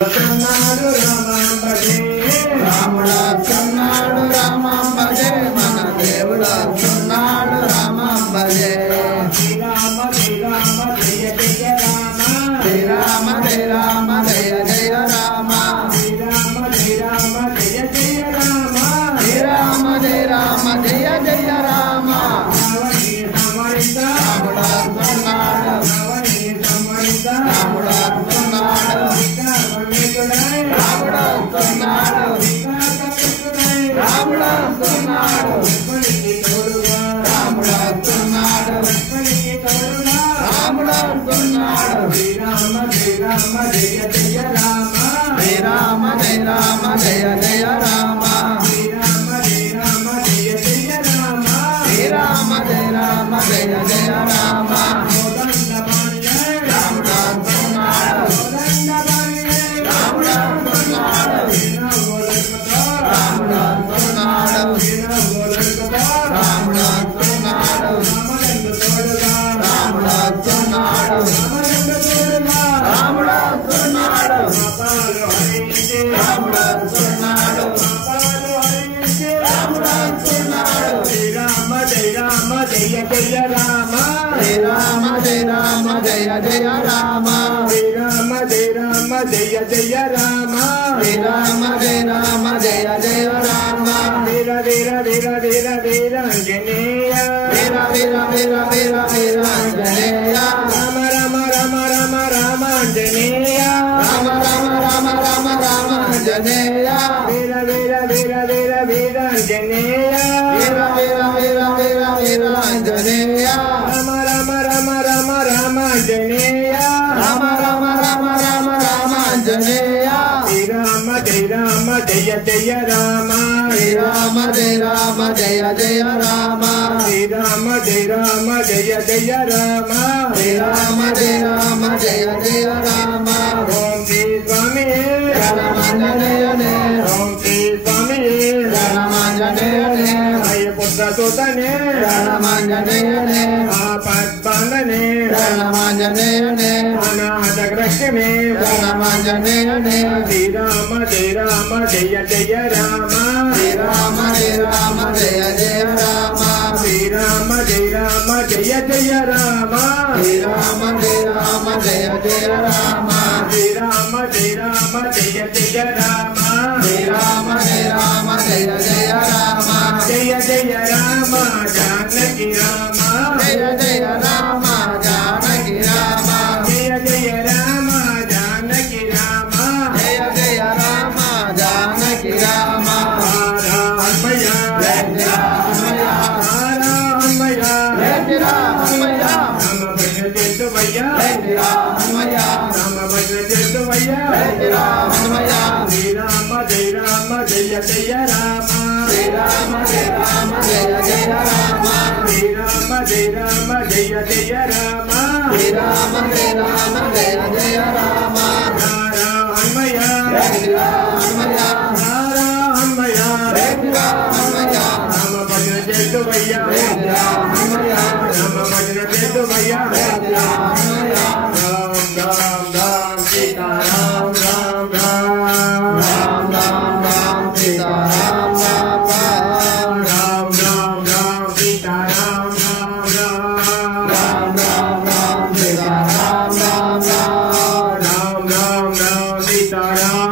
వస్తున్నాడు రామాంబడే రాముడు వస్తున్నాడు రామాంబడే మన దేవుడు వస్తున్నాడు రామాంబడే శ్రీరామ శ్రీరామ జయ జయ రామ శ్రీరామ శ్రీరామ జయ జయ రామ శ్రీరామ శ్రీరామ జయ జయ రామ శ్రీరామ శ్రీరామ జయ జయ రామ రావణి సమరిత రాముడు వస్తున్నాడు రావణి సమరిత రాముడు వస్తున్నాడు వికారమేతుడై రాముడు వస్తున్నాడు వికారమేతుడై రాముడు వస్తున్నాడు లక్ష్మణునికి తోడుగా రాముడు వస్తున్నాడు లక్ష్మణునికి తోడుగా రాముడు వస్తున్నాడు శ్రీరామ శ్రీరామ జయ జయ రామ శ్రీరామ శ్రీరామ జయ జయ రామ శ్రీరామ శ్రీరామ జయ జయ రామ శ్రీరామ శ్రీరామ జయ జయ రామ కోదండపాణియే రాముడు వస్తున్నాడు కోదండపాణియే రాముడు వస్తున్నాడు వీణావోలకతో రాముడు వస్తున్నాడు వీణావోలకతో రాముడు వస్తున్నాడు రామనందు తోడుగా రాముడు వస్తున్నాడు రామనందు తోడుగా రాముడు వస్తున్నాడు పాపాలు హరించి రాముడు వస్తున్నాడు పాపాలు హరించి రాముడు వస్తున్నాడు శ్రీరామ శ్రీరామ జయ జయ రామ శ్రీరామ శ్రీరామ జయ జయ రామ శ్రీరామ శ్రీరామ జయ జయ రామ శ్రీరామ శ్రీరామ జయ జయ రామ వీర వీర వీర వీర వీరాంజనేయ వీర వీర వీర వీర వీరాంజనేయ రామ రామ రామ రామ రామాంజనేయ రామ రామ రామ రామ రామాంజనేయ వీర వీర వీర వీర వీరాంజనేయ వీర వీర వీర వీర వీరాంజనేయ రామ రామ రామ రామ రామాంజనేయ రామ రామ రామ రామ రామాంజనేయ శ్రీరామ శ్రీరామ జయ జయ రామ శ్రీరామ శ్రీరామ జయ జయ రామ శ్రీరామ శ్రీరామ జయ జయ రామ శ్రీరామ శ్రీరామ జయ జయ రామ ఓం శ్రీ స్వామి రణమాంజనేయనే ఓం శ్రీ స్వామి రణమాంజనేయనే పుత్ర సుతనే రణమాంజనేయనే ఆపత్పాలనే రణమాంజనేయనే అనాథగ్రహమే రణమాంజనేయనే శ్రీరామ శ్రీరామ జయ జయ రామ శ్రీరామ శ్రీరామ జయ జయ రామ శ్రీరామ శ్రీరామ జయ జయ రామ శ్రీరామ శ్రీరామ జయ జయ రామ శ్రీరామ శ్రీరామ జయ జయ రామ శ్రీరామ శ్రీరామ జయ జయ రామ జయ జయ రామ జానకి రామ జయ జయ రామ జానకి రామ జయ జయ రామ జానకి రామ జయ జయ రామ జానకి రామ రామయ్య రామయ్య రామయ్య రామయ్య రామ భజన చేతువయ్య రామయ్య రామ భజన చేతువయ్య రామయ్య శ్రీరామ శ్రీరామ జయ జయ రామ శ్రీరామ శ్రీరామ జయ జయ రామ శ్రీరామ శ్రీరామ జయ జయ రామ శ్రీరామ శ్రీరామ జయ జయ రామ రామయ్య రామయ్య రామయ్య రామయ్య రామ భజన చేతువయ్య రామయ్య రామ భజన చేతువయ్య రామయ్య రామ రామ రామ సీతారామ రామ రామ రామ రామ రామ సీతారామ రామ రామ రామ రామ సీతారామ రామ రామ రామ రామ రామ సీతారామ రామ రామ రామ రామ సీతారామ